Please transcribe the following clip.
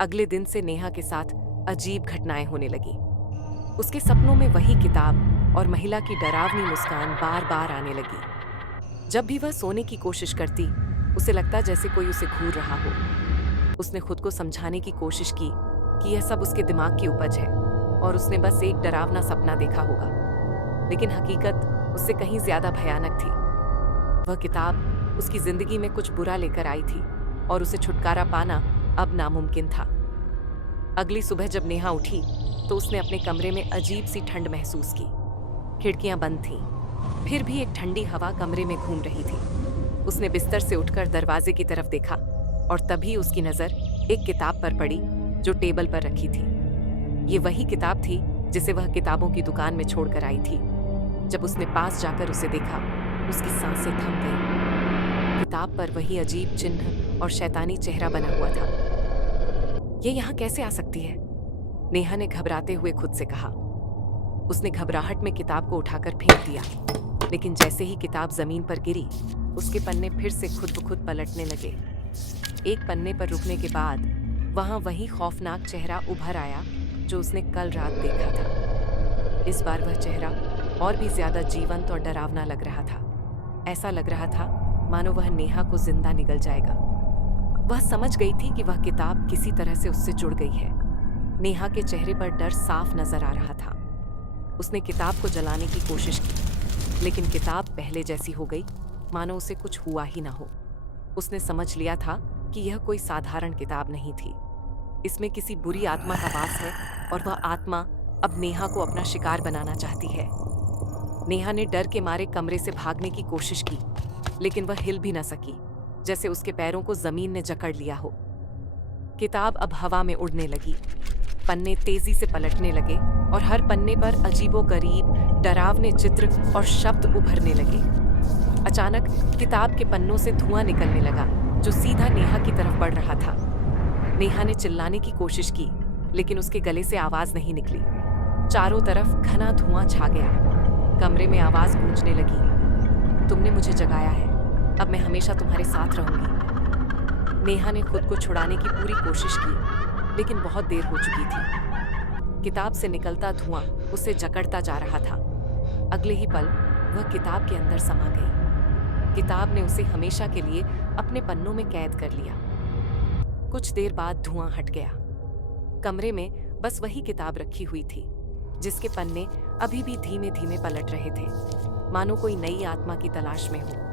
अगले दिन से नेहा के साथ अजीब घटनाएं होने लगी। उसके सपनों में वही किताब और महिला की डरावनी मुस्कान बार बार आने लगी। जब भी वह सोने की कोशिश करती, उसे लगता जैसे कोई उसे घूर रहा हो। उसने खुद को समझाने की कोशिश की कि यह सब उसके दिमाग की उपज है और उसने बस एक डरावना सपना देखा होगा। लेकिन हकीकत उससे कहीं ज्यादा भयानक थी। वह किताब उसकी जिंदगी में कुछ बुरा लेकर आई थी और उसे छुटकारा पाना अब नामुमकिन था। अगली सुबह जब नेहा उठी तो उसने अपने कमरे में अजीब सी ठंड महसूस की। खिड़कियां बंद थीं, फिर भी एक ठंडी हवा कमरे में घूम रही थी। उसने बिस्तर से उठकर दरवाजे की तरफ देखा और तभी उसकी नजर एक किताब पर पड़ी जो टेबल पर रखी थी। ये वही किताब थी जिसे वह किताबों की दुकान में छोड़कर आई थी। जब उसने पास जाकर उसे देखा, उसकी सांसें थम गईं। किताब पर वही अजीब चिन्ह और शैतानी चेहरा बना हुआ था। ये यहाँ कैसे आ सकती है? नेहा ने घबराते हुए खुद से कहा। उसने घबराहट में किताब को उठाकर फेंक दिया, लेकिन जैसे ही किताब जमीन पर गिरी, उसके पन्ने फिर से खुद ब खुद पलटने लगे। एक पन्ने पर रुकने के बाद वहां वही खौफनाक चेहरा उभर आया जो उसने कल रात देखा था। इस बार वह चेहरा और भी ज्यादा जीवंत और डरावना लग रहा था। ऐसा लग रहा था मानो वह नेहा को जिंदा निगल जाएगा। वह समझ गई थी कि वह किताब किसी तरह से उससे जुड़ गई है। नेहा के चेहरे पर डर साफ नजर आ रहा था। उसने किताब को जलाने की कोशिश की, लेकिन किताब पहले जैसी हो गई मानो उसे कुछ हुआ ही ना हो। उसने समझ लिया था कि यह कोई साधारण किताब नहीं थी। इसमें किसी बुरी आत्मा का वास है और वह आत्मा अब नेहा को अपना शिकार बनाना चाहती है। नेहा ने डर के मारे कमरे से भागने की कोशिश की, लेकिन वह हिल भी न सकी, जैसे उसके पैरों को जमीन ने जकड़ लिया हो। किताब अब हवा में उड़ने लगी। पन्ने तेजी से पलटने लगे और हर पन्ने पर अजीबोगरीब डरावने चित्र और शब्द उभरने लगे। अचानक किताब के पन्नों से धुआं निकलने लगा जो सीधा नेहा की तरफ बढ़ रहा था। नेहा ने चिल्लाने की कोशिश की, लेकिन उसके गले से आवाज नहीं निकली। चारों तरफ घना धुआं छा गया। कमरे में आवाज गूंजने लगी, तुमने मुझे जगाया है, अब मैं हमेशा तुम्हारे साथ रहूंगी। नेहा ने खुद को छुड़ाने की पूरी कोशिश की, लेकिन बहुत देर हो चुकी थी। किताब से निकलता धुआं उसे जकड़ता जा रहा था। अगले ही पल वह किताब के अंदर समा गई। किताब ने उसे हमेशा के लिए अपने पन्नों में कैद कर लिया। कुछ देर बाद धुआं हट गया। कमरे में बस वही किताब रखी हुई थी, जिसके पन्ने अभी भी धीमे धीमे पलट रहे थे, मानो कोई नई आत्मा की तलाश में हो।